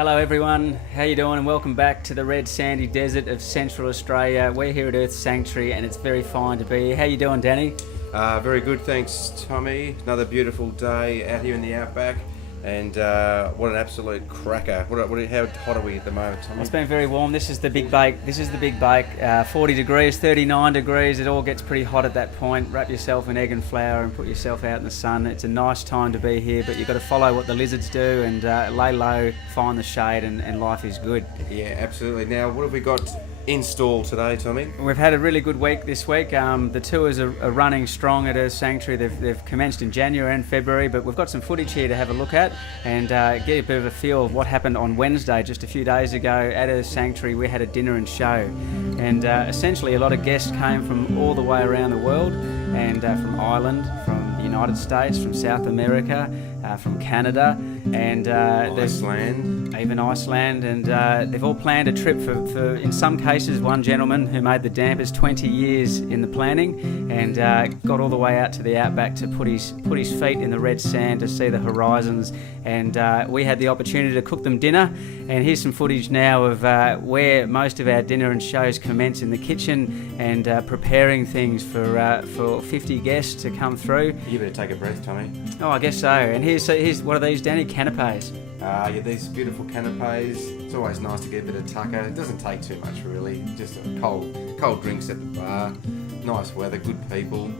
Hello everyone, how you doing, and welcome back to the red sandy desert of Central Australia. We're here at Earth Sanctuary and it's very fine to be here. How you doing, Danny? Very good, thanks Tommy. Another beautiful day out here in the outback, and what an absolute cracker. How hot are we at the moment, Tommy? It's been very warm. This is the big bake. 40 degrees, 39 degrees. It all gets pretty hot at that point. Wrap yourself in egg and flour and put yourself out in the sun. It's a nice time to be here, but you've got to follow what the lizards do and lay low, find the shade, and life is good. Yeah, absolutely. Now, what have we got in stall today, Tommy? We've had a really good week this week. The tours are running strong at Earth Sanctuary. They've commenced in January and February, but we've got some footage here to have a look at and get a bit of a feel of what happened on Wednesday, just a few days ago at Earth Sanctuary. We had a dinner and show, and essentially a lot of guests came from all the way around the world, and from Ireland, from the United States, from South America, from Canada, and even Iceland, and they've all planned a trip for in some cases, one gentleman who made the dampers 20 years in the planning, and got all the way out to the outback to put his feet in the red sand to see the horizons, and we had the opportunity to cook them dinner. And here's some footage now of where most of our dinner and shows commence, in the kitchen, and preparing things for 50 guests to come through. You better take a breath, Tommy. Oh, I guess so. And here's what are these, Danny? Canapes. Yeah, these beautiful canapes. It's always nice to get a bit of tucker. It doesn't take too much, really. Just cold drinks at the bar. Nice weather, good people.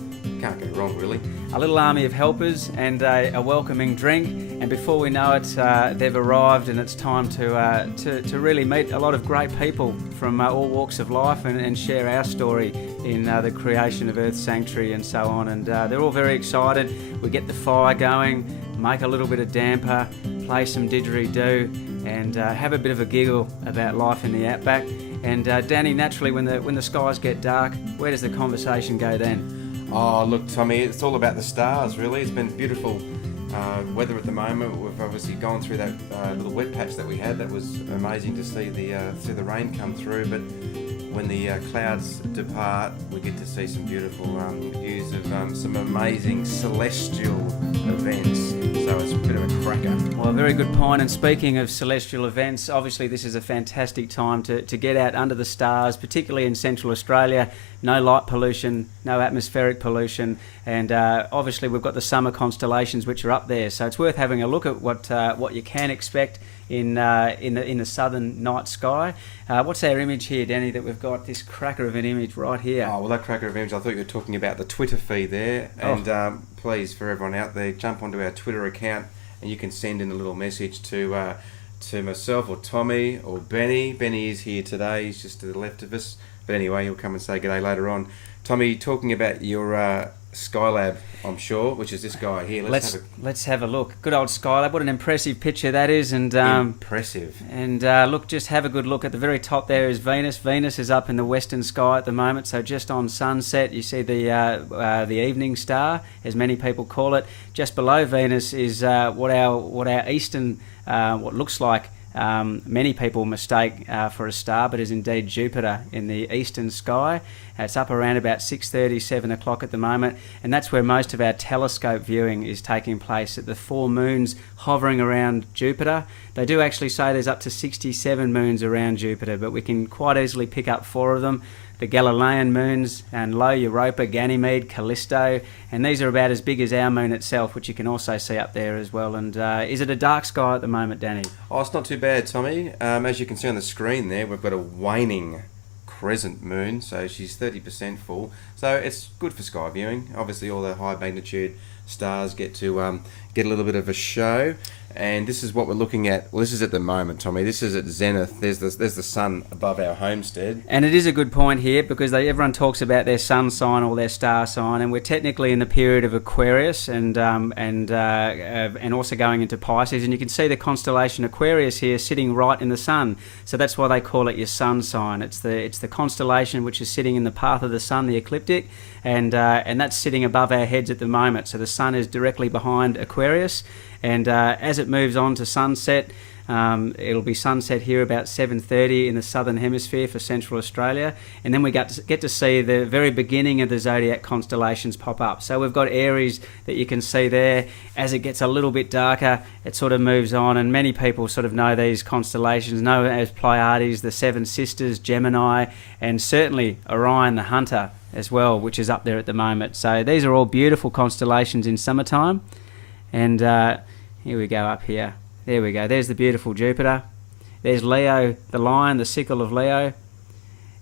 Can't go wrong, really. A little army of helpers and a welcoming drink. And before we know it, they've arrived, and it's time to really meet a lot of great people from all walks of life and share our story in the creation of Earth Sanctuary and so on. And they're all very excited. We get the fire going, make a little bit of damper, play some didgeridoo, and have a bit of a giggle about life in the outback. And Danny, naturally, when the skies get dark, where does the conversation go then? Oh, look, Tommy, it's all about the stars, really. It's been beautiful weather at the moment. We've obviously gone through that little wet patch that we had. That was amazing to see the rain come through. But when the clouds depart, we get to see some beautiful views of some amazing celestial events. So it's a bit of a cracker. Well, a very good point. And speaking of celestial events, obviously this is a fantastic time to get out under the stars, particularly in Central Australia. No light pollution, no atmospheric pollution, and obviously we've got the summer constellations which are up there. So it's worth having a look at what you can expect in the southern night sky. What's our image here, Danny, that we've got this cracker of an image right here? Oh, well, that cracker of an image, I thought you were talking about the Twitter feed there. And please, for everyone out there, jump onto our Twitter account and you can send in a little message to myself or Tommy or Benny. Benny is here today, he's just to the left of us. But anyway, he'll come and say g'day later on. Tommy, talking about your Skylab, I'm sure, which is this guy here. Let's have a look. Good old Skylab. What an impressive picture that is. And impressive. And look, just have a good look. At the very top there is Venus. Venus is up in the western sky at the moment, so just on sunset you see the evening star, as many people call it. Just below Venus is what our eastern, what looks like, many people mistake for a star, but is indeed Jupiter in the eastern sky. It's up around about 6:30, 7 o'clock at the moment, and that's where most of our telescope viewing is taking place, at the 4 moons hovering around Jupiter. They do actually say there's up to 67 moons around Jupiter, but we can quite easily pick up 4 of them. The Galilean moons, and Io, Europa, Ganymede, Callisto, and these are about as big as our moon itself, which you can also see up there as well. And is it a dark sky at the moment, Danny? Oh, it's not too bad, Tommy. As you can see on the screen there, we've got a waning crescent moon, so she's 30% full. So it's good for sky viewing. Obviously, all the high magnitude stars get to get a little bit of a show. And this is what we're looking at. Well, this is at the moment, Tommy. This is at zenith. There's the sun above our homestead. And it is a good point here, because everyone talks about their sun sign or their star sign, and we're technically in the period of Aquarius and also going into Pisces. And you can see the constellation Aquarius here sitting right in the sun. So that's why they call it your sun sign. It's the constellation which is sitting in the path of the sun, the ecliptic, and that's sitting above our heads at the moment. So the sun is directly behind Aquarius. And as it moves on to sunset, It'll be sunset here about 7:30 in the southern hemisphere for Central Australia, and then we get to see the very beginning of the zodiac constellations pop up. So we've got Aries that you can see there. As it gets a little bit darker, it sort of moves on, and many people sort of know these constellations, know as Pleiades, the Seven Sisters, Gemini, and certainly Orion the Hunter as well, which is up there at the moment. So these are all beautiful constellations in summertime. And here we go up here. There we go. There's the beautiful Jupiter. There's Leo, the lion, the sickle of Leo.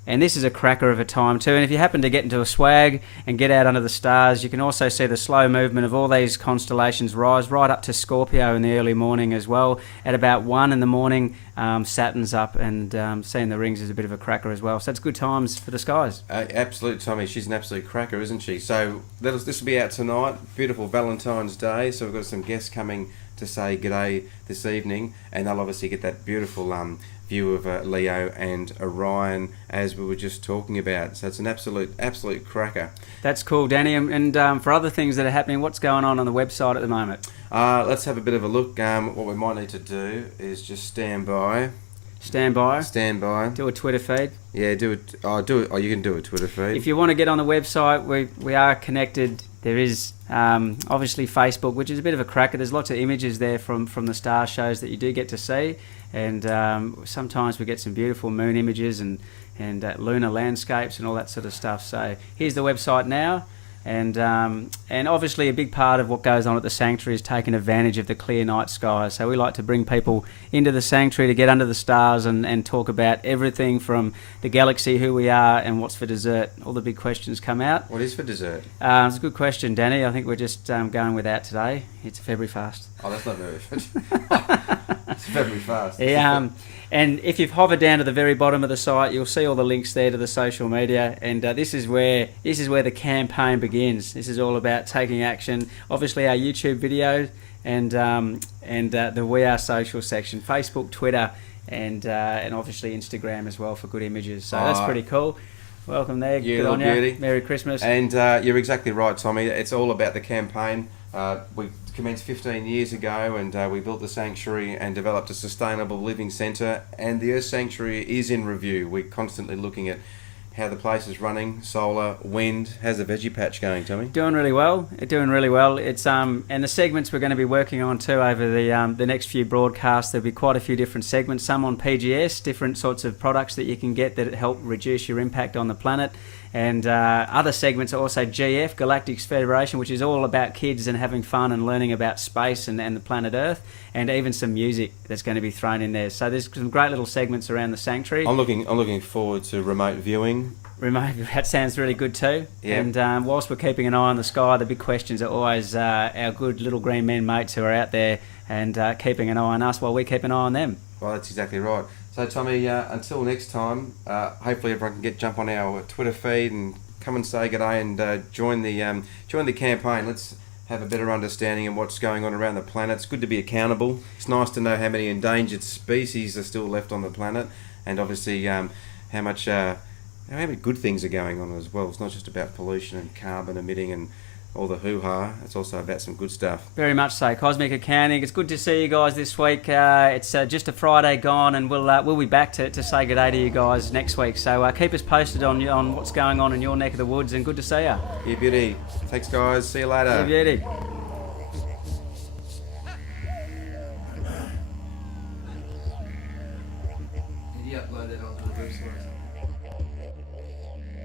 And this is a cracker of a time too. And if you happen to get into a swag and get out under the stars, you can also see the slow movement of all these constellations rise right up to Scorpio in the early morning as well. At about 1 in the morning, Saturn's up, and seeing the rings is a bit of a cracker as well. So it's good times for the skies. Absolute, Tommy. She's an absolute cracker, isn't she? So this will be out tonight. Beautiful Valentine's Day. So we've got some guests coming to say g'day this evening, and they'll obviously get that beautiful view of Leo and Orion as we were just talking about. So it's an absolute cracker. That's cool, Danny. And for other things that are happening, what's going on the website at the moment? Let's have a bit of a look. What we might need to do is just stand by. Stand by. Do a Twitter feed. Yeah, do it. You can do a Twitter feed. If you want to get on the website, we are connected. There is obviously Facebook, which is a bit of a cracker. There's lots of images there from the star shows that you do get to see. And sometimes we get some beautiful moon images and lunar landscapes and all that sort of stuff. So here's the website now. And obviously a big part of what goes on at the sanctuary is taking advantage of the clear night skies. So we like to bring people into the sanctuary to get under the stars and talk about everything from the galaxy, who we are, and what's for dessert. All the big questions come out. What is for dessert? It's a good question, Danny. I think we're just going without today. It's a February fast. Oh, that's not very good. It's February fast. Yeah, and if you've hovered down to the very bottom of the site, you'll see all the links there to the social media. And this is where the campaign begins. This is all about taking action. Obviously, our YouTube video and the We Are Social section, Facebook, Twitter, and obviously Instagram as well for good images. So that's pretty cool. Welcome there. You Good on beauty. you. Merry Christmas. And you're exactly right, Tommy. It's all about the campaign. We commenced 15 years ago, and we built the sanctuary and developed a sustainable living centre. And the Earth Sanctuary is in review. We're constantly looking at how the place is running, solar, wind. How's the veggie patch going, Tommy? Doing really well. It's and the segments we're going to be working on too over the next few broadcasts. There'll be quite a few different segments. Some on PGS, different sorts of products that you can get that help reduce your impact on the planet. And other segments are also GF, Galactic Federation, which is all about kids and having fun and learning about space and the planet Earth, and even some music that's going to be thrown in there. So there's some great little segments around the sanctuary. I'm looking forward to remote viewing. That sounds really good too. Yeah. And whilst we're keeping an eye on the sky, the big questions are always our good little green men mates who are out there and keeping an eye on us while we keep an eye on them. Well, that's exactly right. So, Tommy, until next time, hopefully everyone can jump on our Twitter feed and come and say g'day and join the campaign. Let's have a better understanding of what's going on around the planet. It's good to be accountable. It's nice to know how many endangered species are still left on the planet, and obviously how many good things are going on as well. It's not just about pollution and carbon emitting and all the hoo-ha. It's also about some good stuff. Very much so. Cosmic Accounting. It's good to see you guys this week. It's just a Friday gone, and we'll be back to say good day to you guys next week. So keep us posted on what's going on in your neck of the woods, and good to see you. Yeah, beauty. Thanks, guys. See you later. Yeah, beauty.